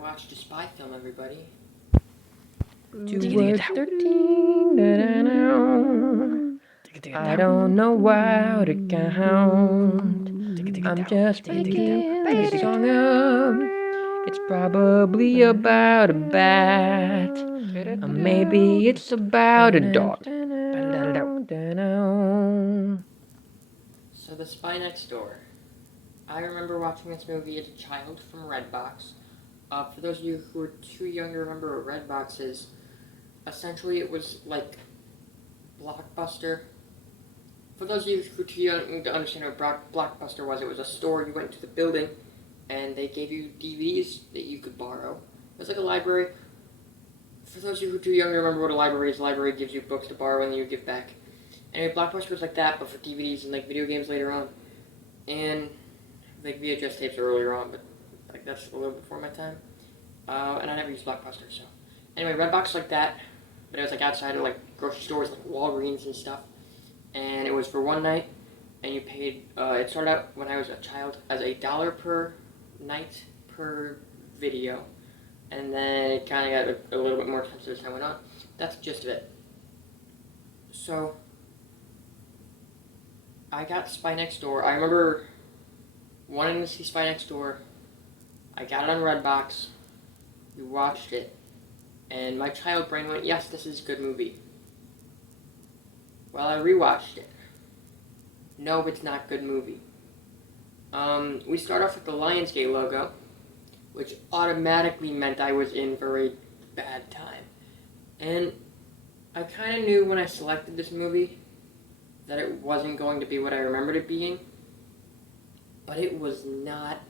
watched a spy film, everybody. Towards 13, I don't know how to count. I'm just making this song up. It's probably about a bat. Or maybe it's about a dog. So, The Spy Next Door. I remember watching this movie as a child from Redbox. For those of you who are too young to remember what Redbox is, essentially it was like Blockbuster. For those of you who are too young to understand what Blockbuster was, it was a store. You went to the building and they gave you DVDs that you could borrow. It was like a library. For those of you who are too young to remember what a library gives you books to borrow and then you give back. Anyway, Blockbuster was like that, but for DVDs and like video games later on. And like VHS tapes earlier on, but like that's a little before my time. And I never used Blockbuster, so. Anyway, Redbox like that, but it was like outside of like grocery stores like Walgreens and stuff. And it was for one night, and you paid, it started out when I was a child as $1 per night per video. And then it kind of got a little bit more expensive as time went on. That's the gist of it. So, I got Spy Next Door. I remember wanting to see Spy Next Door. I got it on Redbox. We watched it. And my child brain went, yes, this is a good movie. Well, I rewatched it. No, it's not a good movie. We start off with the Lionsgate logo, which automatically meant I was in for a bad time. And I kind of knew when I selected this movie that it wasn't going to be what I remembered it being, but it was not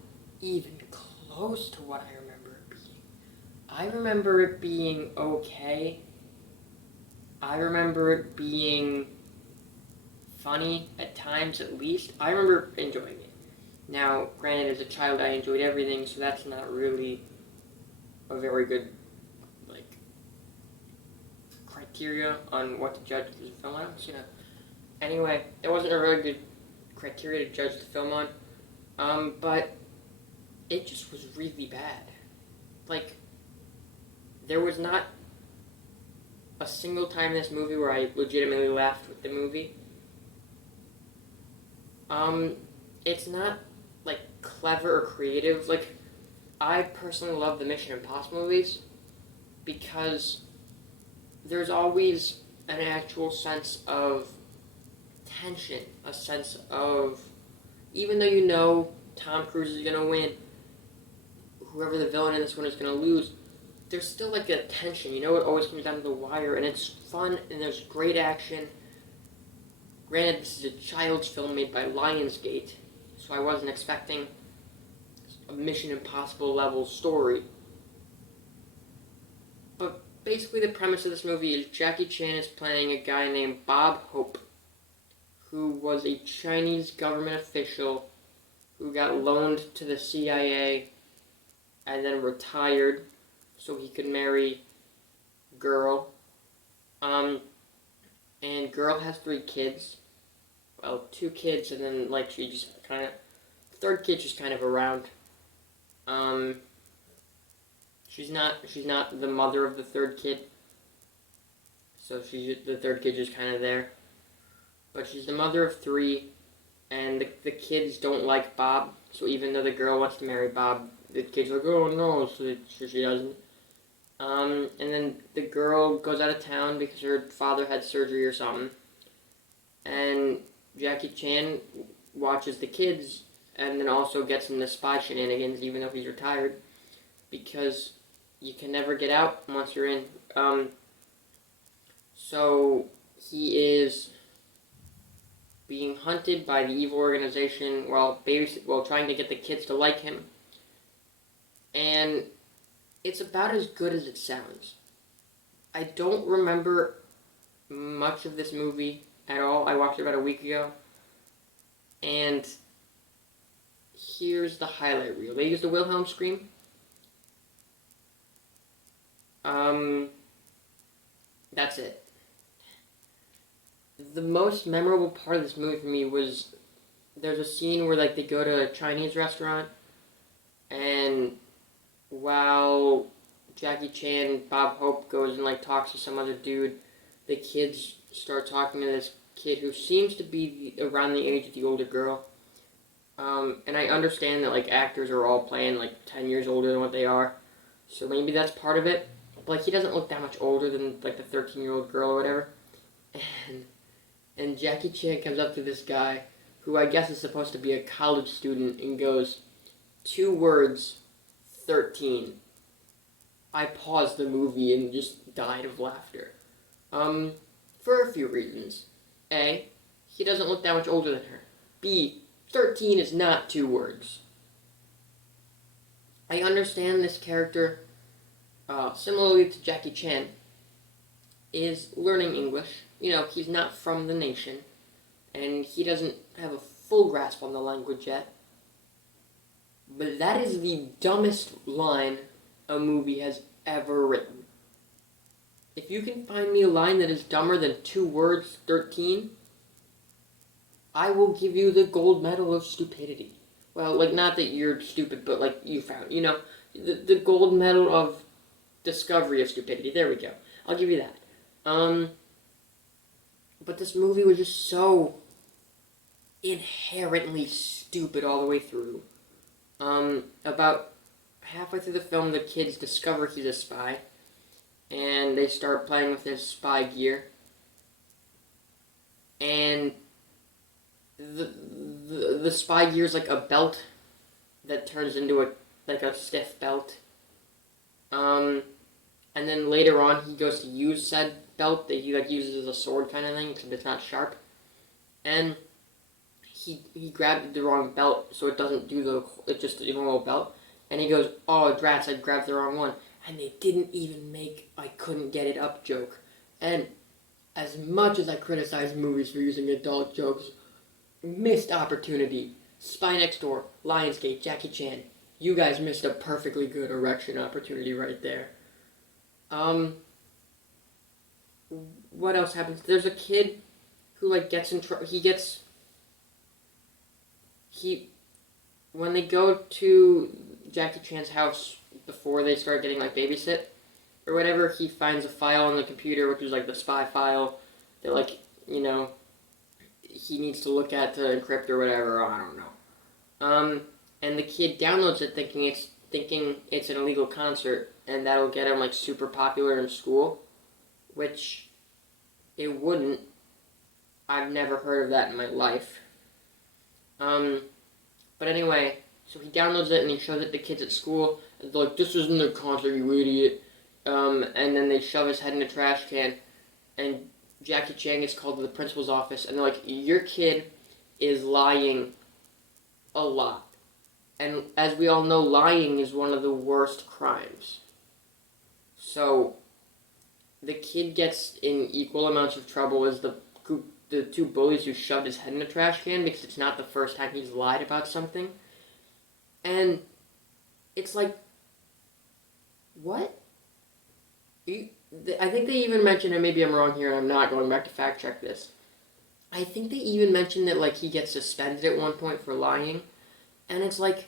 even close to what I remember it being. I remember it being okay. I remember it being funny at times, at least. I remember enjoying it. Now, granted, as a child, I enjoyed everything, so that's not really a very good, like, criteria on what to judge this film on. So, anyway, it wasn't a really good criteria to judge the film on, but it just was really bad. Like, there was not a single time in this movie where I legitimately laughed with the movie. It's not, like, clever or creative. Like, I personally love the Mission Impossible movies because there's always an actual sense of tension, a sense of, even though you know Tom Cruise is going to win, whoever the villain in this one is going to lose, there's still like a tension, you know, it always comes down to the wire, and it's fun, and there's great action. Granted, this is a child's film made by Lionsgate, so I wasn't expecting a Mission Impossible level story. But basically the premise of this movie is Jackie Chan is playing a guy named Bob Hope, who was a Chinese government official who got loaned to the CIA and then retired so he could marry Girl. And Girl has 3 kids. Well, 2 kids, and then, like, she just kind of... The third kid's just kind of around. She's not the mother of the third kid. So the third kid just kind of there. But she's the mother of 3, and the kids don't like Bob. So even though the girl wants to marry Bob, the kid's like, oh no, so she doesn't. And then the girl goes out of town because her father had surgery or something. And Jackie Chan watches the kids and then also gets into spy shenanigans even though he's retired. Because you can never get out once you're in. So he is being hunted by the evil organization while trying to get the kids to like him. And it's about as good as it sounds. I don't remember much of this movie at all. I watched it about a week ago. And here's the highlight reel. They used the Wilhelm scream. That's it. The most memorable part of this movie for me was there's a scene where like they go to a Chinese restaurant and while Jackie Chan, Bob Hope goes and like talks to some other dude, the kids start talking to this kid who seems to be around the age of the older girl. And I understand that like actors are all playing like 10 years older than what they are, so maybe that's part of it. But like he doesn't look that much older than like the 13-year-old girl or whatever. And and Jackie Chan comes up to this guy who I guess is supposed to be a college student and goes, two words, 13. I paused the movie and just died of laughter. Um, for a few reasons. A, he doesn't look that much older than her. B, 13 is not two words. I understand this character, similarly to Jackie Chan, is learning English. You know, he's not from the nation, and he doesn't have a full grasp on the language yet. But that is the dumbest line a movie has ever written. If you can find me a line that is dumber than two words, 13, I will give you the gold medal of stupidity. Well, like, not that you're stupid, but, like, you found, you know, the gold medal of discovery of stupidity. There we go. I'll give you that. But this movie was just so inherently stupid all the way through. About halfway through the film, the kids discover he's a spy, and they start playing with his spy gear. And the spy gear is like a belt that turns into a stiff belt. And then later on, he goes to use said belt that he like uses as a sword kind of thing, except it's not sharp. And he grabbed the wrong belt, so it doesn't do it's just a normal belt. And he goes, "Oh, drats, I grabbed the wrong one." And they didn't even make "I couldn't get it up" joke. And as much as I criticize movies for using adult jokes, missed opportunity. Spy Next Door, Lionsgate, Jackie Chan. You guys missed a perfectly good erection opportunity right there. What else happens? There's a kid who like gets in trouble. When they go to Jackie Chan's house before they start getting like babysit or whatever, he finds a file on the computer which is like the spy file that like, you know, he needs to look at to encrypt or whatever. I don't know. And the kid downloads it thinking it's an illegal concert and that'll get him like super popular in school, which it wouldn't. I've never heard of that in my life. But anyway, so he downloads it and he shows it to kids at school. And they're like, "This isn't a concert, you idiot." And then they shove his head in a trash can, and Jackie Chan gets called to the principal's office, and they're like, "Your kid is lying a lot." And as we all know, lying is one of the worst crimes. So the kid gets in equal amounts of trouble as the two bullies who shoved his head in a trash can, because it's not the first time he's lied about something. And it's like, what? I think they even mentioned, and maybe I'm wrong here and I'm not going back to fact check this, I think they even mentioned that like he gets suspended at one point for lying. And it's like,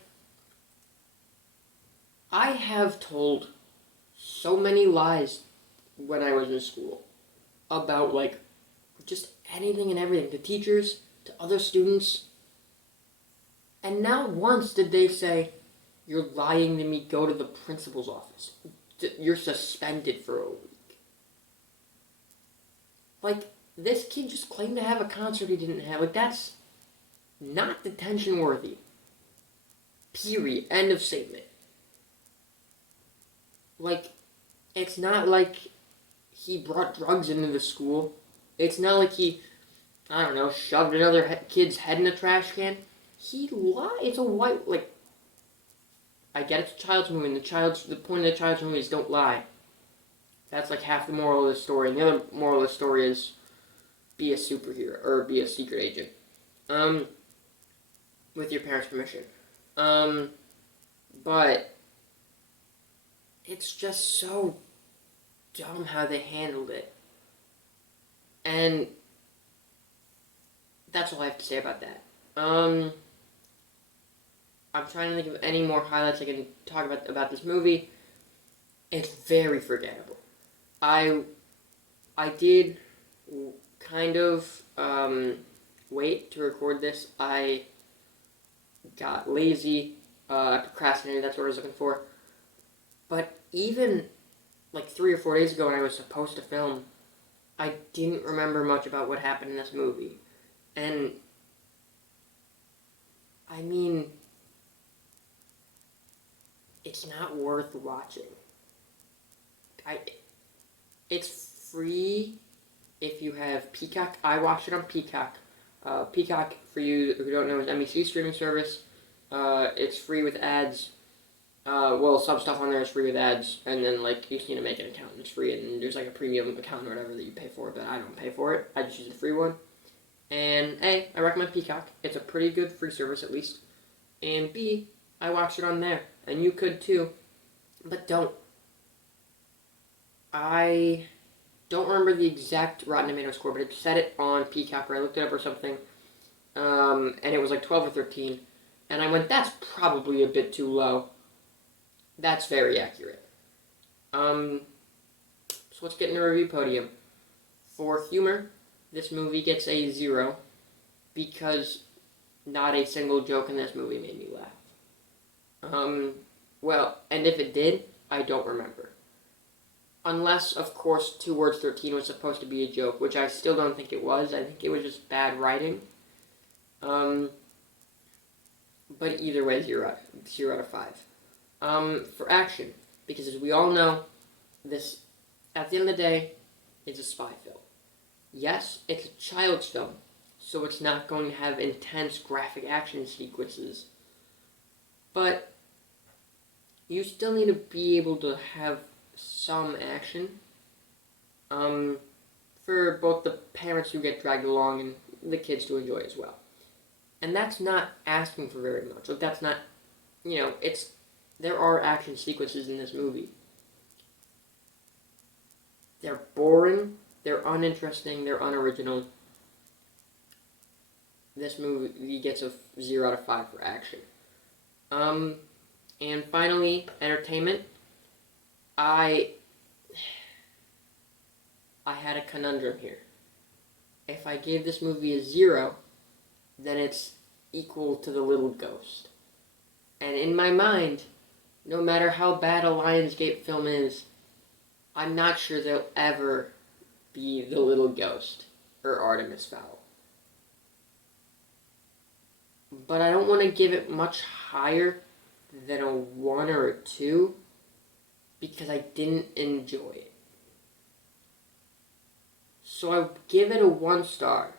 I have told so many lies when I was in school about like just anything and everything, to teachers, to other students. And not once did they say, "You're lying to me, go to the principal's office. You're suspended for a week." Like, this kid just claimed to have a concert he didn't have. Like, that's not detention worthy. Period. End of statement. Like, it's not like he brought drugs into the school. It's not like he, I don't know, shoved another kid's head in a trash can. He lied. It's a white, like, I get it's a child's movie, and the point of the child's movie is don't lie. That's like half the moral of the story, and the other moral of the story is be a superhero, or be a secret agent. With your parents' permission. But it's just so dumb how they handled it. And that's all I have to say about that. I'm trying to think of any more highlights I can talk about this movie. It's very forgettable. I did kind of wait to record this. I got lazy. I procrastinated. That's what I was looking for. But even like 3 or 4 days ago when I was supposed to film, I didn't remember much about what happened in this movie. And I mean, it's not worth watching. I It's free if you have Peacock. I watched it on Peacock. Peacock, for you who don't know, is NBC's streaming service. It's free with ads. Well, some stuff on there is free with ads, and then like you just need to make an account. It's free, and there's like a premium account or whatever that you pay for, but I don't pay for it. I just use the free one. And A, I recommend Peacock. It's a pretty good free service at least. And B, I watched it on there, and you could too, but don't. I don't remember the exact Rotten Tomato score, but it said it on Peacock, or I looked it up or something, and it was like 12 or 13, and I went, that's probably a bit too low. That's very accurate. So let's get in the review podium. For humor, this movie gets a 0, because not a single joke in this movie made me laugh. Well, and if it did, I don't remember. Unless, of course, 2 words 13 was supposed to be a joke, which I still don't think it was. I think it was just bad writing. But either way, 0 out of 5. For action, because as we all know, this, at the end of the day, is a spy film. Yes, it's a child's film, so it's not going to have intense graphic action sequences. But you still need to be able to have some action, for both the parents who get dragged along and the kids to enjoy as well. And that's not asking for very much. Like, that's not, there are action sequences in this movie. They're boring, they're uninteresting, they're unoriginal. This movie gets a 0 out of 5 for action. And finally, entertainment. I had a conundrum here. If I gave this movie a 0, then it's equal to The Little Ghost. And in my mind, no matter how bad a Lionsgate film is, I'm not sure there'll ever be The Little Ghost or Artemis Fowl. But I don't want to give it much higher than a 1 or a 2, because I didn't enjoy it. So I give it a 1 star,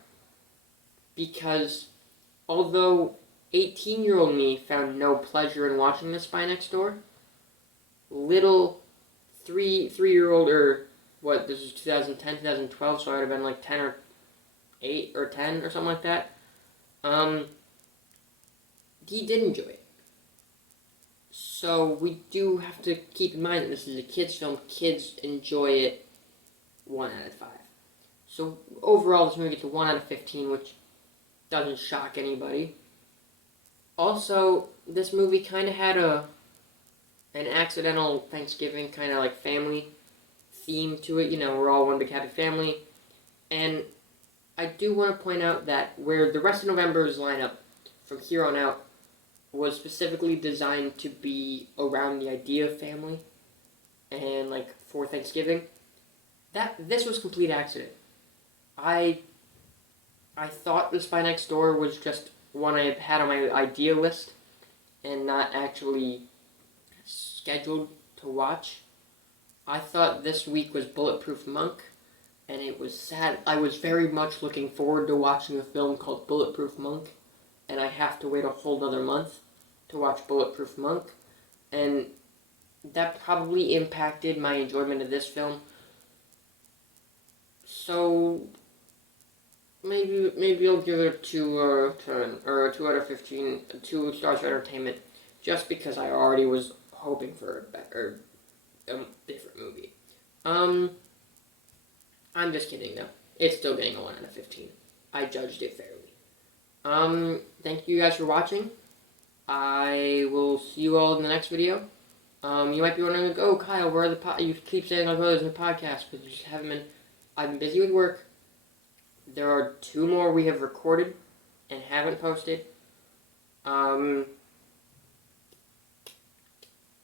because although 18-year-old me found no pleasure in watching The Spy Next Door, little three-year-old, or what, this is 2010, 2012, so I would have been like 10 or 8 or 10 or something like that, he did enjoy it. So we do have to keep in mind that this is a kid's film. Kids enjoy it 1 out of 5. So overall, this movie gets a 1 out of 15, which doesn't shock anybody. Also, this movie kind of had an accidental Thanksgiving kind of like family theme to it. We're all one big happy family. And I do want to point out that where the rest of November's lineup from here on out was specifically designed to be around the idea of family and like for Thanksgiving, this was complete accident. I thought The Spy Next Door was just one I had on my idea list and not actually scheduled to watch. I thought this week was Bulletproof Monk, and it was sad. I was very much looking forward to watching a film called Bulletproof Monk, and I have to wait a whole other month to watch Bulletproof Monk, and that probably impacted my enjoyment of this film. So maybe I'll give it a 2 or a 10, or a 2 out of 15, 2 stars for entertainment, just because I already was hoping for a different movie. I'm just kidding though. It's still getting a 1 out of 15. I judged it fairly. Thank you guys for watching. I will see you all in the next video. You might be wondering, like, oh, Kyle, where are the you keep saying, like, oh, there's no podcast, but you just haven't been. I've been busy with work. There are 2 more we have recorded and haven't posted.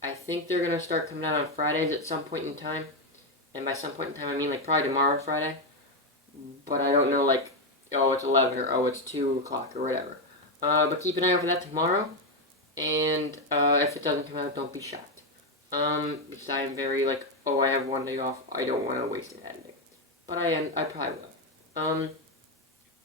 I think they're going to start coming out on Fridays at some point in time. And by some point in time, I mean, like, probably tomorrow, Friday. But I don't know, like, oh, it's 11 or oh, it's 2 o'clock or whatever. But keep an eye out for that tomorrow. And if it doesn't come out, don't be shocked. Because I am very, like, oh, I have 1 day off. I don't want to waste it editing. But I probably will.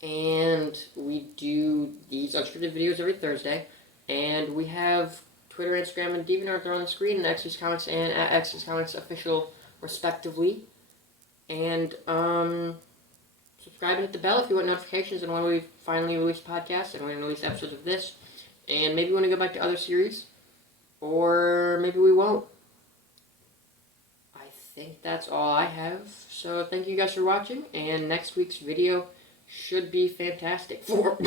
And we do these unscripted videos every Thursday. And we have Twitter, Instagram, and DeviantArt on the screen, and X's Comics and at X's Comics Official, respectively. And, subscribe and hit the bell if you want notifications on when we finally release podcasts and when we release episodes of this. And maybe we want to go back to other series. Or maybe we won't. I think that's all I have. So thank you guys for watching. And next week's video should be fantastic for